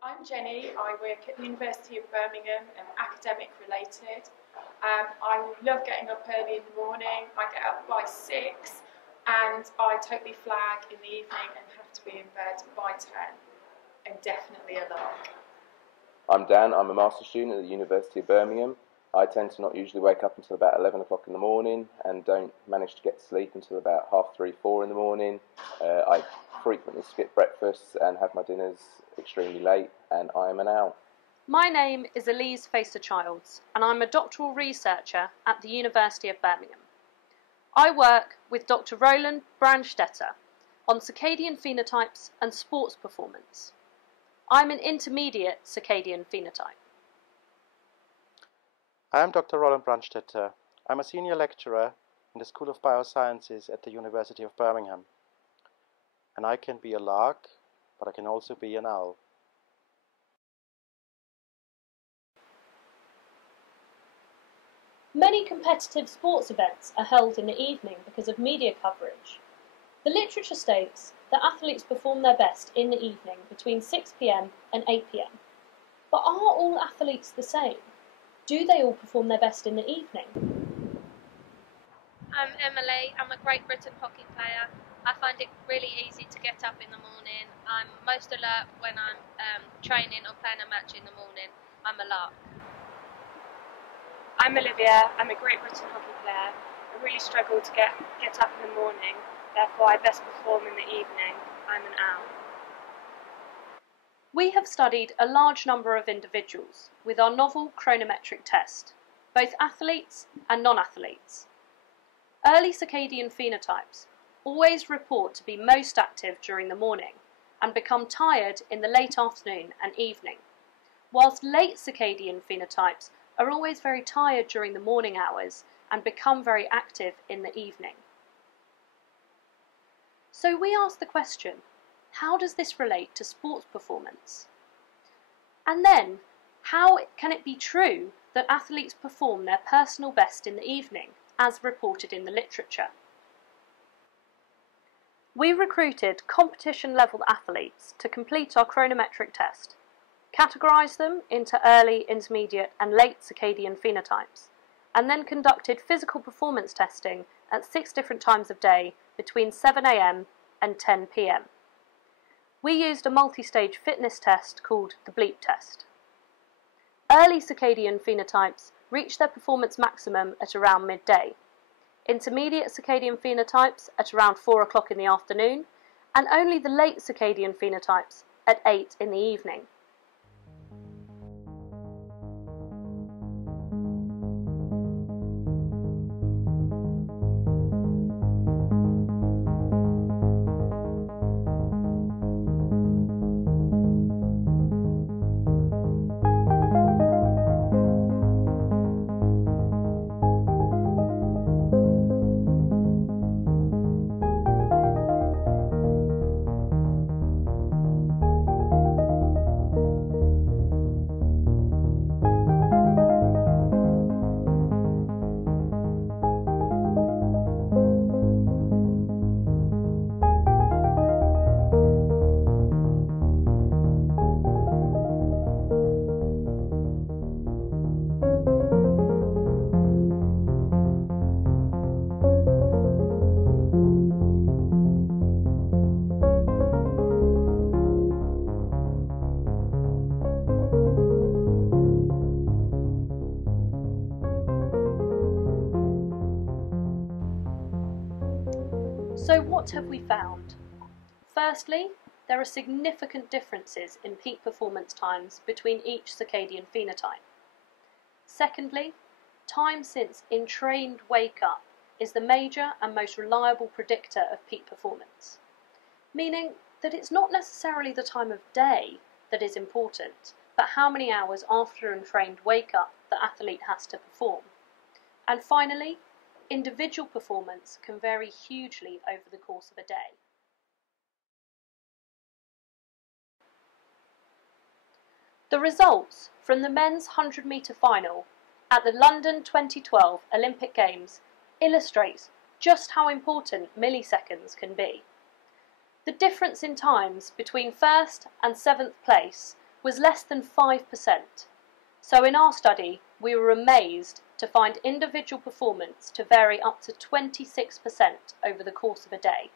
I'm Jenny. I work at the University of Birmingham and academic related. I love getting up early in the morning. I get up by 6 and I totally flag in the evening and have to be in bed by 10 and definitely a lark. I'm Dan. I'm a master's student at the University of Birmingham. I tend to not usually wake up until about 11 o'clock in the morning and don't manage to get to sleep until about 3:30, 4 in the morning. I frequently skip breakfast and have my dinners extremely late, and I am an owl. My name is Elise Facer-Childs and I'm a doctoral researcher at the University of Birmingham. I work with Dr. Roland Brandstetter on circadian phenotypes and sports performance. I'm an intermediate circadian phenotype. I am Dr. Roland Brandstetter. I'm a senior lecturer in the School of Biosciences at the University of Birmingham. And I can be a lark, but I can also be an owl. Many competitive sports events are held in the evening because of media coverage. The literature states that athletes perform their best in the evening between 6 p.m. and 8 p.m. But are all athletes the same? Do they all perform their best in the evening? I'm Emily. I'm a Great Britain hockey player. I find it really easy to get up in the morning. I'm most alert when I'm training or playing a match in the morning. I'm a lark. I'm Olivia. I'm a Great Britain hockey player. I really struggle to get up in the morning, therefore I best perform in the evening. I'm an owl. We have studied a large number of individuals with our novel chronometric test, both athletes and non-athletes. Early circadian phenotypes always report to be most active during the morning and become tired in the late afternoon and evening, whilst late circadian phenotypes are always very tired during the morning hours and become very active in the evening. So we ask the question, how does this relate to sports performance? And then, how can it be true that athletes perform their personal best in the evening, as reported in the literature? We recruited competition-level athletes to complete our chronometric test, categorised them into early, intermediate and late circadian phenotypes, and then conducted physical performance testing at 6 different times of day between 7 a.m. and 10 p.m. We used a multi-stage fitness test called the bleep test. Early circadian phenotypes reach their performance maximum at around midday, intermediate circadian phenotypes at around 4 o'clock in the afternoon, and only the late circadian phenotypes at 8 in the evening. So what have we found? Firstly, there are significant differences in peak performance times between each circadian phenotype. Secondly, time since entrained wake-up is the major and most reliable predictor of peak performance, meaning that it's not necessarily the time of day that is important, but how many hours after entrained wake-up the athlete has to perform. And finally, individual performance can vary hugely over the course of a day. The results from the men's 100-metre final at the London 2012 Olympic Games illustrates just how important milliseconds can be. The difference in times between first and seventh place was less than 5%. So in our study, we were amazed to find individual performance to vary up to 26% over the course of a day.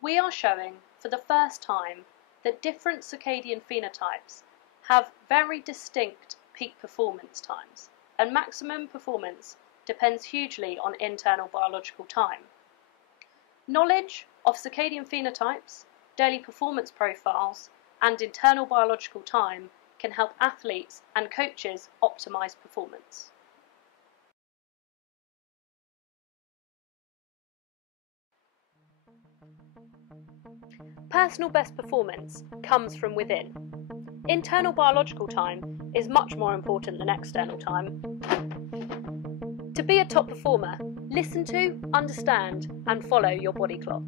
We are showing for the first time that different circadian phenotypes have very distinct peak performance times, and maximum performance depends hugely on internal biological time. Knowledge of circadian phenotypes, daily performance profiles, and internal biological time can help athletes and coaches optimize performance. Personal best performance comes from within. Internal biological time is much more important than external time. To be a top performer, listen to, understand, and follow your body clock.